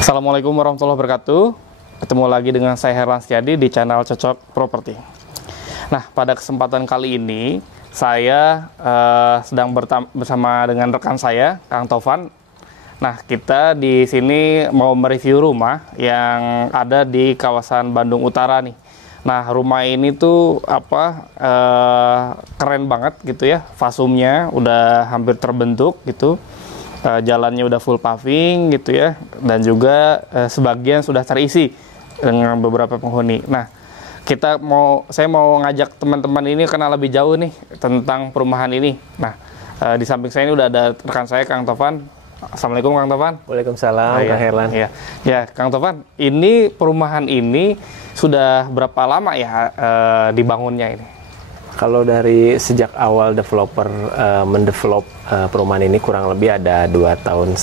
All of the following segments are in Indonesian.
Assalamualaikum warahmatullahi wabarakatuh. Ketemu lagi dengan saya Herlan Setiadi di channel Cocok Properti. Nah, pada kesempatan kali ini saya sedang bersama dengan rekan saya, Kang Tovan. Nah, kita di sini mau mereview rumah yang ada di kawasan Bandung Utara nih. Nah, rumah ini tuh keren banget gitu ya. Fasumnya udah hampir terbentuk gitu. Jalannya udah full paving gitu ya, dan juga sebagian sudah terisi dengan beberapa penghuni. Nah, saya mau ngajak teman-teman ini kenal lebih jauh nih tentang perumahan ini. Nah, di samping saya ini udah ada rekan saya, Kang Tovan. Assalamualaikum, Kang Tovan. Waalaikumsalam, Kang Herlan. Ya, Kang Tovan, ini perumahan ini sudah berapa lama ya dibangunnya ini? Kalau dari sejak awal developer mendevelop perumahan ini kurang lebih ada 2,5 tahun.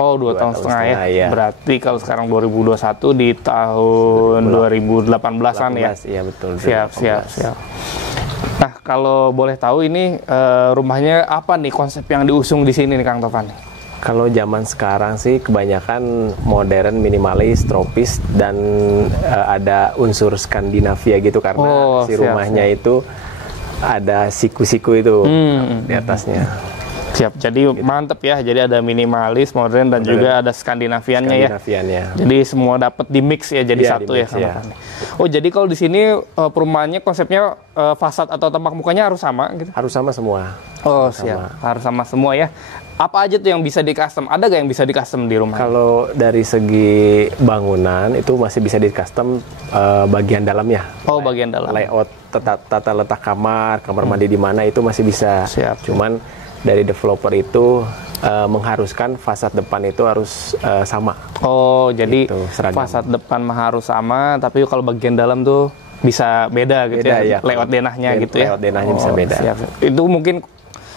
Oh, 2,5 tahun ya. Ya. Berarti kalau sekarang 2021 di tahun 2018-an ya. Iya, betul. Siap. Nah, kalau boleh tahu ini rumahnya apa nih konsep yang diusung di sini nih, Kang Tovan? Kalau zaman sekarang sih kebanyakan modern, minimalis, tropis, dan ada unsur Skandinavia gitu karena rumahnya itu ada siku-siku itu di atasnya. Siap, jadi gitu. Mantep ya. Jadi ada minimalis, modern, dan juga ada Skandinaviannya ya. Jadi semua dapat di mix ya, jadi satu ya. Oh, jadi kalau di sini perumahannya konsepnya fasad atau tampak mukanya harus sama gitu? Harus sama semua. Oh, siap. Harus sama semua ya. Apa aja tuh yang bisa di-custom? Ada gak yang bisa di-custom di rumah? Kalau dari segi bangunan itu masih bisa di-custom bagian dalamnya. Oh, bagian dalam. Layout, tata letak kamar mandi di mana itu masih bisa. Siap. Cuman dari developer itu mengharuskan fasad depan itu harus sama. Oh, jadi gitu, fasad depan harus sama, tapi kalau bagian dalam tuh bisa beda gitu ya. Layout denahnya gitu ya. Layout denahnya bisa beda. Siap. Itu mungkin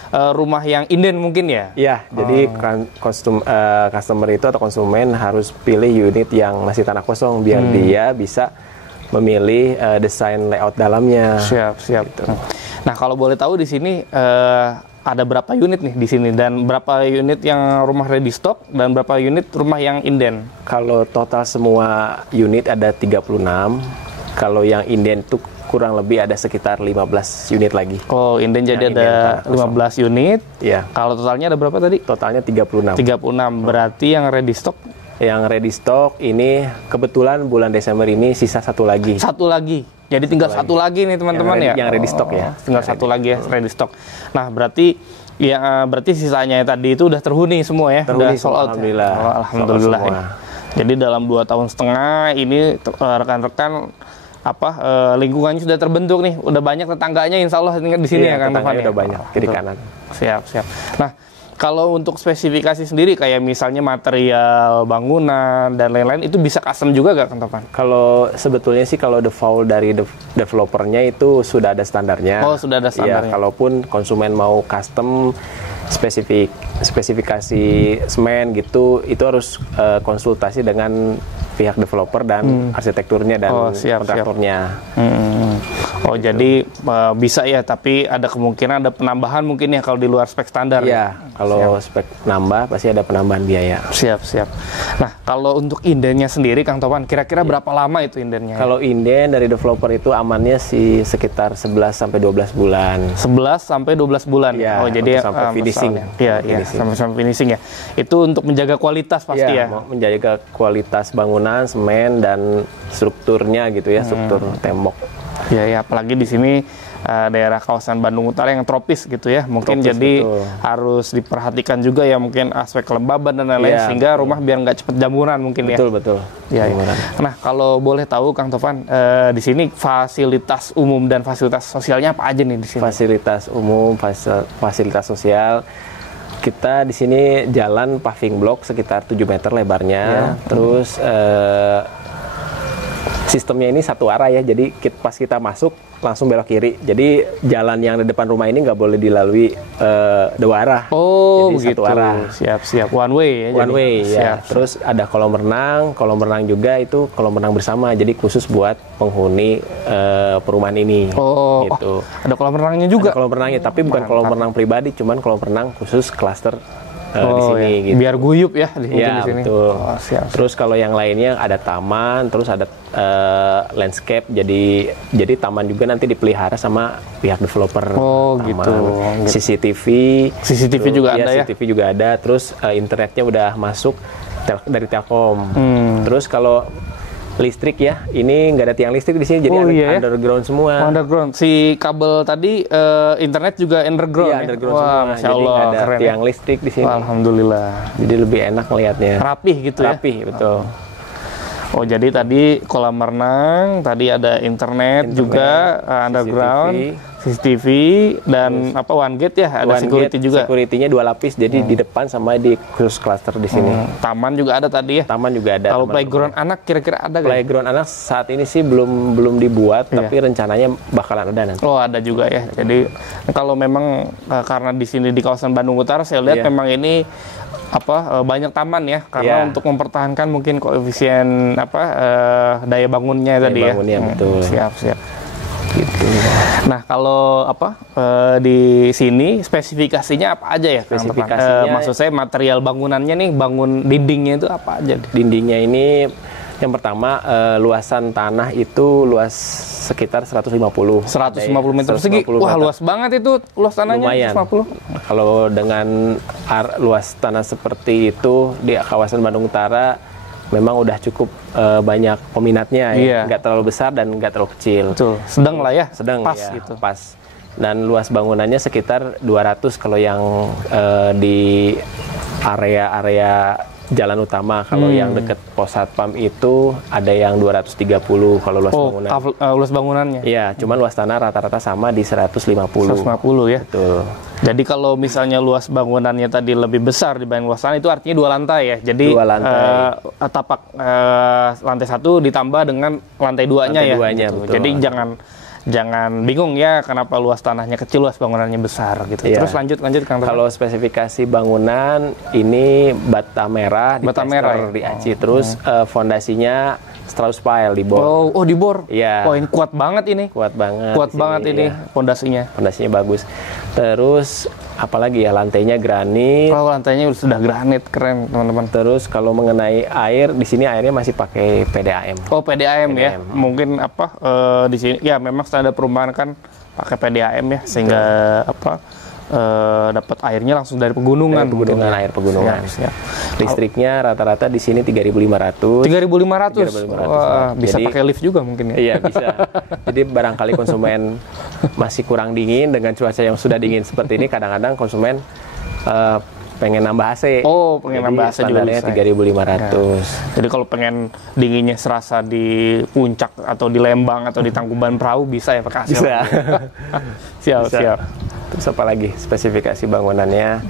rumah yang inden mungkin ya? Iya, jadi customer itu atau konsumen harus pilih unit yang masih tanah kosong biar dia bisa memilih desain layout dalamnya. Siap. Gitu. Nah, kalau boleh tahu di sini ada berapa unit nih di sini, dan berapa unit yang rumah ready stock dan berapa unit rumah yang inden? Kalau total semua unit ada 36. Kalau yang inden itu kurang lebih ada sekitar 15 unit lagi. Oh, inden jadi ada 15 unit. Iya. Kalau totalnya ada berapa tadi? Totalnya 36. 36. Berarti yang ready stock? Yang ready stock ini kebetulan bulan Desember ini sisa satu lagi. Satu lagi. Jadi tinggal satu lagi nih teman-teman ya. Yang ready stock ya. Tinggal satu lagi ya ready stock. Nah, berarti sisanya tadi itu udah terhuni semua ya. Terhuni, udah sold out. Alhamdulillah. Ya? Alhamdulillah. Ya. Jadi dalam 2,5 tahun ini rekan-rekan lingkungannya sudah terbentuk nih, udah banyak tetangganya insya Allah di sini ya, Kang Tovan. Udah banyak kiri kanan. Siap. Nah, kalau untuk spesifikasi sendiri kayak misalnya material bangunan dan lain-lain itu bisa custom juga gak, Kang Tovan? Kalau sebetulnya sih kalau default dari developernya itu sudah ada standarnya. Oh, sudah ada standarnya. Ya, kalaupun konsumen mau custom spesifikasi semen gitu, itu harus konsultasi dengan pihak developer dan arsitekturnya dan kontraktornya. Oh, jadi bisa ya, tapi ada kemungkinan ada penambahan mungkin ya kalau di luar spek standar. Iya, kalau spek nambah pasti ada penambahan biaya. Siap. Nah, kalau untuk indennya sendiri, Kang Tovan, kira-kira berapa lama itu indennya? Kalau inden dari developer itu amannya sih sekitar 11 sampai 12 bulan. 11 sampai 12 bulan. Ya, oh, jadi sampai finishing. Iya, sampai finishing ya. Itu untuk menjaga kualitas pasti ya. Menjaga kualitas bangunan, semen dan strukturnya gitu ya, struktur tembok. Ya, apalagi di sini daerah kawasan Bandung Utara yang tropis gitu ya. Mungkin tropis, jadi betul. Harus diperhatikan juga ya mungkin aspek kelembaban dan lain-lain sehingga rumah biar nggak cepet jamuran mungkin betul. Ya. Nah, kalau boleh tahu, Kang Tovan, di sini fasilitas umum dan fasilitas sosialnya apa aja nih di sini? Fasilitas umum, fasilitas sosial. Kita di sini jalan paving block sekitar 7 meter lebarnya. Terus sistemnya ini satu arah ya, jadi pas kita masuk langsung belok kiri. Jadi jalan yang di depan rumah ini nggak boleh dilalui dua arah. Oh, jadi begitu. Satu arah. Siap. One way ya. One way ya. Terus ada kolam renang juga itu kolam renang bersama. Jadi khusus buat penghuni perumahan ini. Gitu. Ada kolam renangnya juga. Ada kolam renangnya, tapi bukan kolam renang pribadi, cuman kolam renang khusus klaster di sini. Gitu. Biar guyup ya di sini. Betul. Siap. Terus kalau yang lainnya ada taman, terus ada landscape. Jadi taman juga nanti dipelihara sama pihak developer. Gitu. CCTV terus, juga ada ya. CCTV juga ada. Terus internetnya udah masuk dari Telkom. Terus kalau listrik ya, ini nggak ada tiang listrik di sini, jadi underground semua. Underground. Si kabel tadi internet juga underground. Iya, underground semua. Masya Allah, jadi nggak ada tiang listrik di sini. Alhamdulillah. Jadi lebih enak melihatnya. Rapih gitu ya. Rapih, betul. Oh, jadi tadi kolam renang, tadi ada internet juga, underground, CCTV dan one gate ya, ada security juga. Security-nya 2 lapis, jadi di depan sama di khusus cluster di sini. Taman juga ada tadi ya. Taman juga ada. Kalau playground anak kira-kira ada nggak? Playground anak saat ini sih belum dibuat, tapi rencananya bakalan ada nanti. Oh, ada juga ya. Jadi kalau memang karena di sini di kawasan Bandung Utara, saya lihat memang ini banyak taman ya, karena untuk mempertahankan mungkin koefisien daya bangunnya tadi ya. Betul. Siap. Gitu. Nah, kalau di sini spesifikasinya apa aja ya? Spesifikasinya, maksud saya material bangunannya nih, dindingnya itu apa aja? Dindingnya ini yang pertama luasan tanah itu luas sekitar 150 meter persegi. Wah, luas banget itu luas tanahnya. Lumayan. 150. Kalau dengan luas tanah seperti itu di kawasan Bandung Utara memang udah cukup banyak peminatnya ya. Nggak terlalu besar dan nggak terlalu kecil. Betul. Sedang lah ya. Sedang pas ya, gitu. Pas. Dan luas bangunannya sekitar 200 kalau yang di area jalan utama. Kalau yang dekat pos satpam itu ada yang 230 kalau luas bangunan. Luas bangunannya. Iya, cuman luas tanah rata-rata sama di 150. 150 ya. Betul. Jadi kalau misalnya luas bangunannya tadi lebih besar dibanding luas tanah, itu artinya 2 lantai ya. Jadi 2 lantai. Tapak lantai 1 ditambah dengan lantai 2-nya ya. Gitu. Jadi jangan bingung ya kenapa luas tanahnya kecil, luas bangunannya besar gitu. Terus lanjut Kang. Kalau spesifikasi bangunan ini bata merah di Aci. Terus fondasinya Strauss Pile dibor. Oh, dibor. Iya. Oh, ini kuat banget ini. Kuat banget ini fondasinya. Fondasinya bagus. Terus apalagi ya, lantainya granit. Oh, lantainya sudah granit, keren teman-teman. Terus kalau mengenai air, di sini airnya masih pakai PDAM. Oh, PDAM ya. Mungkin di sini ya memang standar perumahan kan pakai PDAM ya, sehingga dapat airnya langsung dari pegunungan. Air pegunungan. Siap. Listriknya rata-rata di sini 3.500. 3.500. Wah, bisa pakai lift juga mungkin ya. Iya, bisa. Jadi barangkali konsumen masih kurang dingin dengan cuaca yang sudah dingin seperti ini, kadang-kadang konsumen pengen nambah AC. Oh, pengen nambah AC juga bisa. 3.500. Ya. Jadi kalau pengen dinginnya serasa di puncak atau di Lembang atau di Tangkuban Perahu bisa ya pakai AC. Bisa. Siap. Terus apa lagi spesifikasi bangunannya?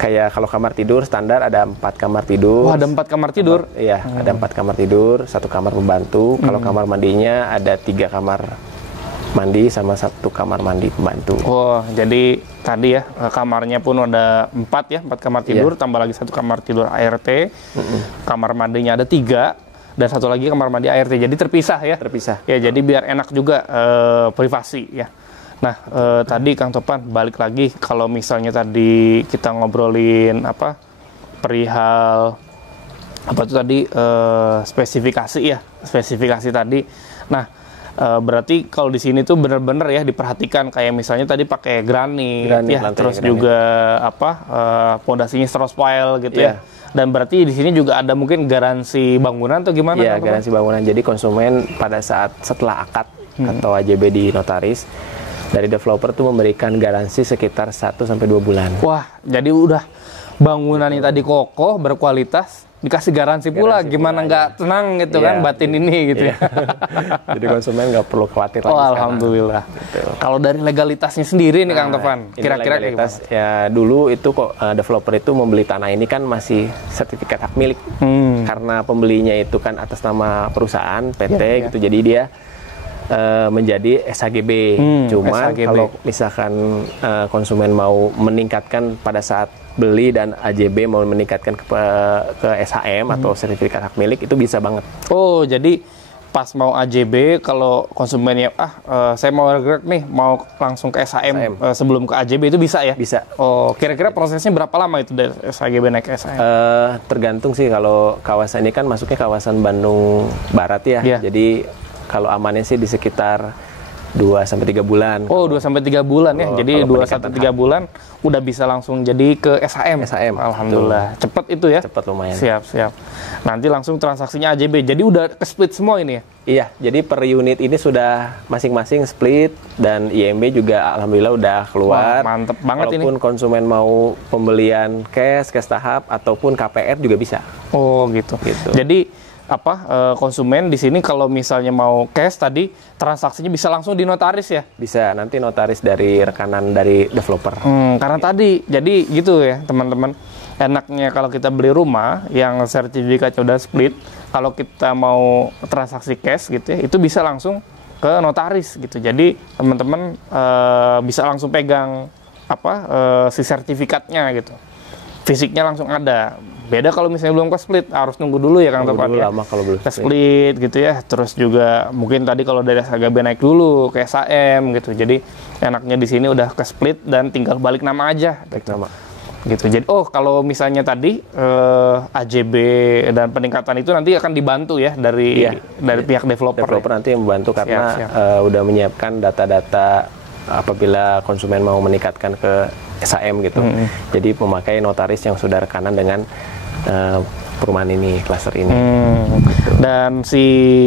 Kayak kalau kamar tidur standar ada 4 kamar tidur. Wah, ada 4 kamar tidur? Iya, ada 4 kamar tidur, 1 kamar pembantu. Kalau kamar mandinya ada 3 kamar mandi sama 1 kamar mandi pembantu. Oh, jadi tadi ya kamarnya pun ada 4 ya, 4 kamar tidur, tambah lagi 1 kamar tidur ART. Kamar mandinya ada 3 dan 1 lagi kamar mandi ART. Jadi terpisah ya. Terpisah. Ya, jadi biar enak juga privasi ya. Nah, tadi Kang Topan balik lagi kalau misalnya tadi kita ngobrolin perihal spesifikasi tadi. Nah, berarti kalau di sini tuh benar-benar ya diperhatikan kayak misalnya tadi pakai granit ya, terus granit. Juga pondasinya Strauss Pile gitu ya. Dan berarti di sini juga ada mungkin garansi bangunan atau gimana? Iya, garansi bangunan. Jadi konsumen pada saat setelah akad atau AJB di notaris, dari developer tuh memberikan garansi sekitar 1-2 bulan. Wah, jadi udah bangunannya tadi kokoh, berkualitas, dikasih garansi pula. Gimana nggak tenang gitu kan batin ini gitu ya. Jadi konsumen nggak perlu khawatir lagi. Alhamdulillah. Gitu. Kalau dari legalitasnya sendiri nih Kang Topan, kira-kira legalitas ya dulu itu kok developer itu membeli tanah ini kan masih sertifikat hak milik. Karena pembelinya itu kan atas nama perusahaan PT gitu. Jadi dia menjadi SHGB. Cuman kalau misalkan konsumen mau meningkatkan pada saat beli dan AJB mau meningkatkan ke SHM atau sertifikat hak milik, itu bisa banget. Oh, jadi pas mau AJB, kalau konsumennya saya mau regret nih, mau langsung ke SHM. Sebelum ke AJB itu bisa ya? Bisa. Oh, kira-kira prosesnya berapa lama itu dari AJB naik ke SHM? Tergantung sih, kalau kawasan ini kan masuknya kawasan Bandung Barat ya. Yeah. Jadi kalau amannya sih di sekitar 2-3 bulan. Oh, 2-3 bulan ya. Jadi 2-3 bulan udah bisa langsung jadi ke SHM. Alhamdulillah. Tuh. Cepet itu ya? Cepet lumayan. Siap. Nanti langsung transaksinya AJB. Jadi udah ke split semua ini ya? Iya, jadi per unit ini sudah masing-masing split dan IMB juga alhamdulillah udah keluar. Wah, mantep banget. Walaupun ini konsumen mau pembelian cash tahap ataupun KPR juga bisa. Oh, gitu. Jadi konsumen di sini kalau misalnya mau cash tadi transaksinya bisa langsung di notaris ya? Bisa, nanti notaris dari rekanan dari developer. Karena tadi jadi gitu ya teman-teman. Enaknya kalau kita beli rumah yang sertifikatnya udah split, kalau kita mau transaksi cash gitu ya, itu bisa langsung ke notaris gitu. Jadi teman-teman bisa langsung pegang si sertifikatnya gitu. Fisiknya langsung ada. Beda kalau misalnya belum ke split, harus nunggu dulu ya Kang Topan ya. Lama kalau belum ke split gitu ya. Terus juga mungkin tadi kalau dari SHGB naik dulu ke SHM gitu. Jadi enaknya di sini udah ke split dan tinggal balik nama aja. Gitu. Jadi kalau misalnya tadi AJB dan peningkatan itu nanti akan dibantu ya dari pihak developer. Developer nanti yang membantu karena udah menyiapkan data-data apabila konsumen mau meningkatkan ke SHM gitu. Jadi memakai notaris yang sudah rekanan dengan perumahan ini, klaster ini. Gitu. Dan si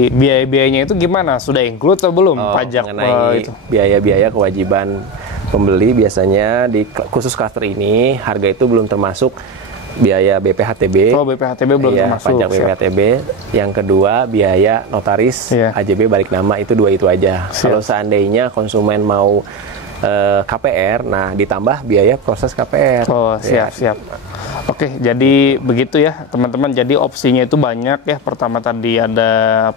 biaya-biayanya itu gimana? Sudah include atau belum? Pajak mengenai itu? Biaya-biaya kewajiban pembeli biasanya di khusus klaster ini harga itu belum termasuk biaya BPHTB. BPHTB belum termasuk. Pajak BPHTB. Yang kedua biaya notaris, AJB balik nama, itu dua itu aja. Kalau seandainya konsumen mau KPR, nah ditambah biaya proses KPR. Siap. Oke, jadi begitu ya teman-teman. Jadi opsinya itu banyak ya. Pertama tadi ada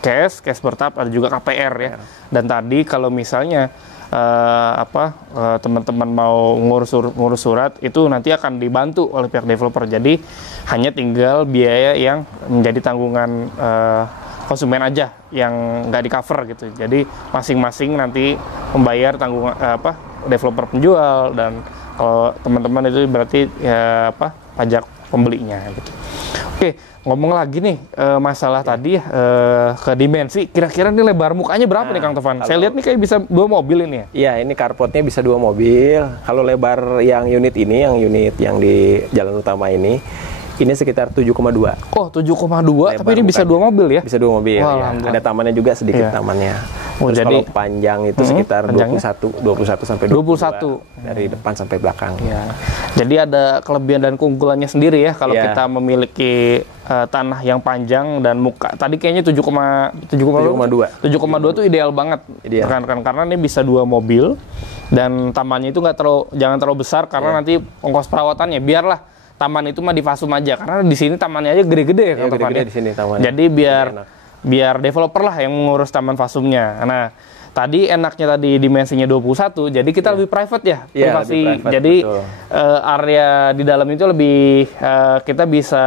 cash bertahap, ada juga KPR ya. Dan tadi kalau misalnya teman-teman mau ngurus surat itu nanti akan dibantu oleh pihak developer. Jadi hanya tinggal biaya yang menjadi tanggungan konsumen aja yang nggak di cover gitu. Jadi masing-masing nanti membayar tanggungan developer penjual, dan kalau teman-teman itu berarti pajak pembelinya gitu. Oke, ngomong lagi nih masalah tadi ke dimensi, kira-kira nih lebar mukanya berapa nih Kang Tovan? Saya lihat nih kayak bisa 2 mobil ini ya. Iya, ini carportnya bisa 2 mobil. Kalau lebar yang unit yang di jalan utama ini sekitar 7,2. Oh, 7,2, tapi ini bisa 2 mobil ya? Bisa 2 mobil. Wah, ya. Ada tamannya juga sedikit tamannya. Terus jadi kalau panjang itu sekitar 21 sampai 22 dari depan sampai belakang. Ya. Jadi ada kelebihan dan keunggulannya sendiri ya kalau kita memiliki tanah yang panjang dan muka. Tadi kayaknya 7,2 itu ideal banget. Karena ini bisa 2 mobil dan tamannya itu jangan terlalu besar karena nanti ongkos perawatannya. Biarlah taman itu mah difasum aja, karena di sini tamannya aja gede-gede ya, gede-gede di sini tamannya. Jadi biar developer lah yang mengurus taman fasumnya. Nah, tadi enaknya dimensinya 21, jadi kita lebih private ya, privasi. Jadi area di dalam itu lebih kita bisa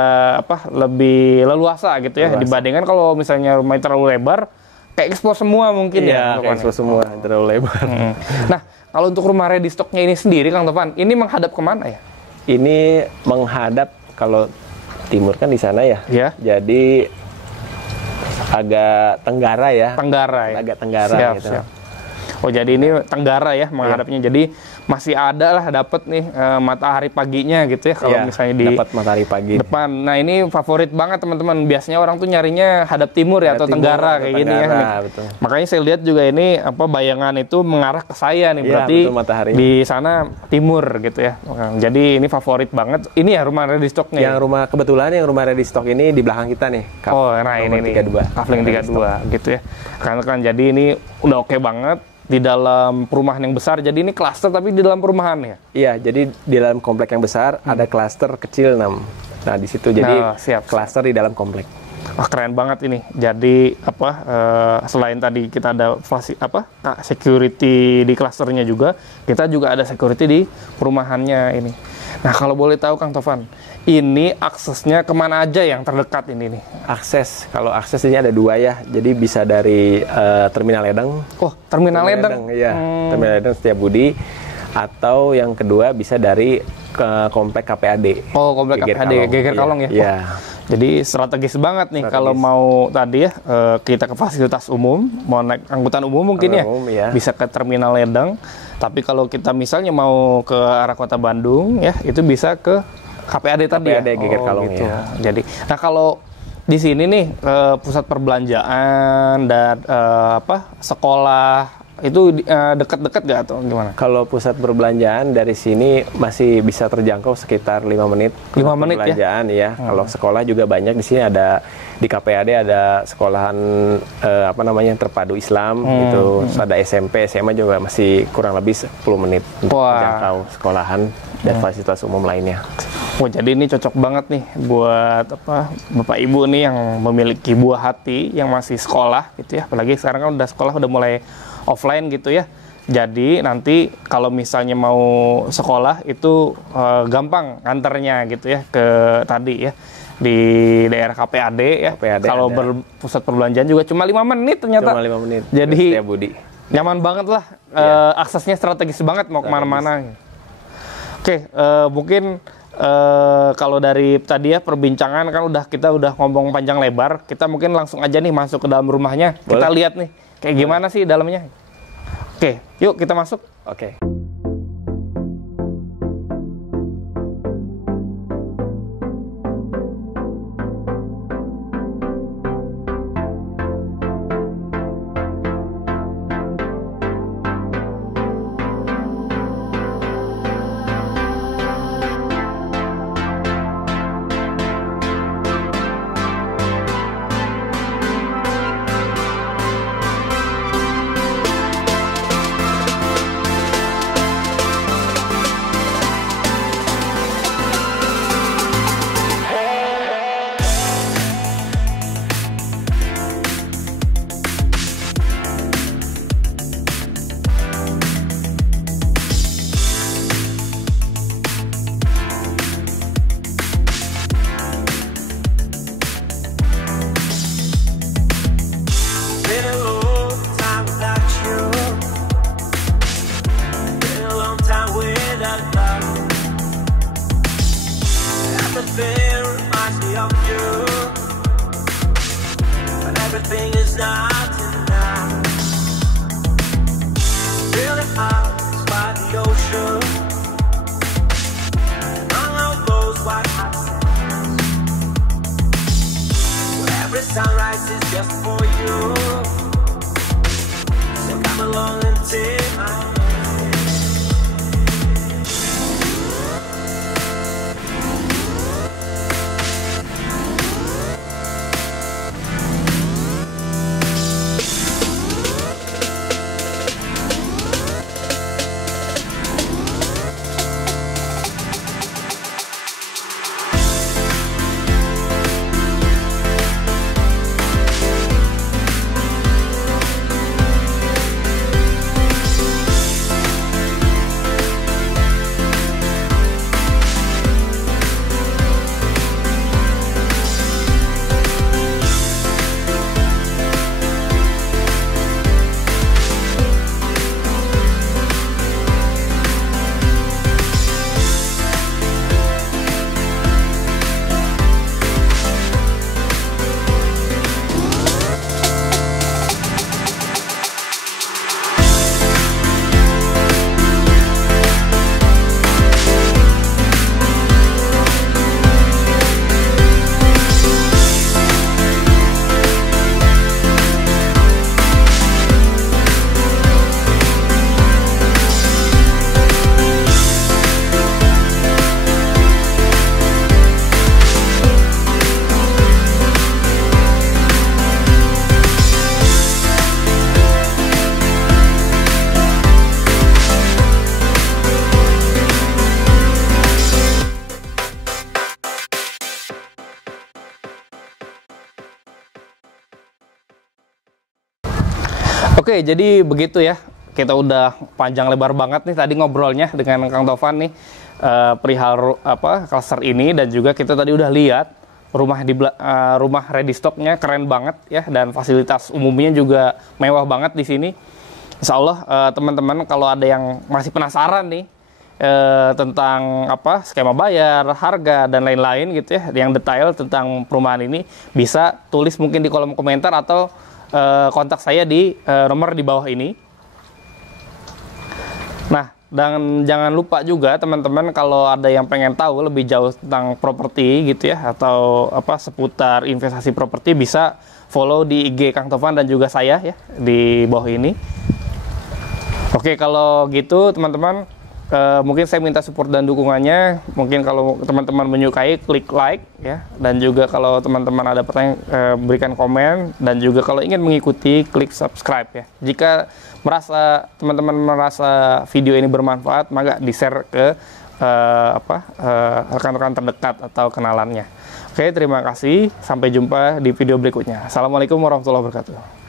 lebih leluasa gitu ya, dibandingkan kalau misalnya rumahnya terlalu lebar, kayak expose semua mungkin ya. Kayak expose semua, terlalu lebar. Nah, kalau untuk rumah ready stock-nya ini sendiri Kang Tovan, ini menghadap kemana ya? Ini menghadap, kalau timur kan di sana ya. Jadi agak tenggara ya. Agak tenggara gitu. Siap. Oh, jadi ini tenggara ya menghadapnya. Jadi masih ada lah dapat nih matahari paginya gitu ya kalau misalnya di dapat matahari pagi depan. Nah, ini favorit banget teman-teman. Biasanya orang tuh nyarinya hadap timur ya, atau tenggara kayak gini ya. Betul. Makanya saya lihat juga ini bayangan itu mengarah ke saya nih, berarti di sana timur gitu ya. Jadi ini favorit banget. Ini ya rumah ready stock-nya. Yang rumah ready stock ini di belakang kita nih. Ini nih. Kafling 32 gitu ya. Kan jadi ini udah oke banget. Di dalam perumahan yang besar, jadi ini klaster tapi di dalam perumahan ya? Iya, jadi di dalam komplek yang besar ada klaster kecil 6. Nah, di situ jadi klaster di dalam komplek. Wah, keren banget ini. Jadi selain tadi kita ada security di klasternya juga, kita juga ada security di perumahannya ini. Nah, kalau boleh tahu Kang Tovan, ini aksesnya kemana aja yang terdekat ini nih? Kalau akses ini ada 2 ya. Jadi bisa dari Terminal Ledeng. Oh, Terminal Ledeng. Iya, Terminal Ledeng Setiabudi. Atau yang kedua bisa dari Komplek KPAD. Oh, Komplek KPAD, Geger Kalong ya? Iya. Jadi strategis banget nih kalau mau tadi ya kita ke fasilitas umum, mau naik angkutan umum mungkin ya, bisa ke Terminal Ledeng. Tapi kalau kita misalnya mau ke arah Kota Bandung ya, itu bisa ke KPAD tadi ya. Geger Kalong gitu. ya. Jadi, nah kalau di sini nih pusat perbelanjaan dan sekolah itu dekat-dekat nggak atau gimana? Kalau pusat perbelanjaan dari sini masih bisa terjangkau sekitar 5 menit. 5 menit perbelanjaan ya. Kalau sekolah juga banyak di sini, ada di KPAD ada sekolahan terpadu Islam gitu. Terus ada SMP, SMA juga masih kurang lebih 10 menit untuk terjangkau sekolahan dan fasilitas umum lainnya. Oh, jadi ini cocok banget nih buat Bapak Ibu nih yang memiliki buah hati yang masih sekolah gitu ya. Apalagi sekarang kan udah sekolah udah mulai offline gitu ya. Jadi nanti kalau misalnya mau sekolah itu gampang nganternya gitu ya ke tadi ya di daerah KPAD ya. Kalau berpusat perbelanjaan juga cuma 5 menit ternyata. Cuma 5 menit. Jadi nyaman banget lah. Aksesnya strategis banget mau kemana-mana. Oke, mungkin kalau dari tadi ya perbincangan kan kita udah ngomong panjang lebar. Kita mungkin langsung aja nih masuk ke dalam rumahnya. Boleh. Kita lihat nih kayak gimana sih dalamnya. Oke, yuk kita masuk. Oke. Sunrise is just for you, so come along and take my hand. Oke, jadi begitu ya. Kita udah panjang lebar banget nih tadi ngobrolnya dengan Kang Tovan nih perihal cluster ini, dan juga kita tadi udah lihat rumah ready stocknya keren banget ya, dan fasilitas umumnya juga mewah banget di sini. Insya Allah teman-teman kalau ada yang masih penasaran nih tentang skema bayar, harga dan lain-lain gitu ya, yang detail tentang perumahan ini, bisa tulis mungkin di kolom komentar atau kontak saya di nomor di bawah ini. Nah, dan jangan lupa juga teman-teman kalau ada yang pengen tahu lebih jauh tentang properti gitu ya, atau seputar investasi properti, bisa follow di IG Kang Tovan dan juga saya ya di bawah ini. Oke, kalau gitu teman-teman mungkin saya minta support dan dukungannya. Mungkin kalau teman-teman menyukai, klik like ya, dan juga kalau teman-teman ada pertanyaan berikan komen, dan juga kalau ingin mengikuti klik subscribe ya. Jika teman-teman merasa video ini bermanfaat, maka di-share ke rekan-rekan terdekat atau kenalannya. Oke, terima kasih. Sampai jumpa di video berikutnya. Assalamualaikum warahmatullahi wabarakatuh.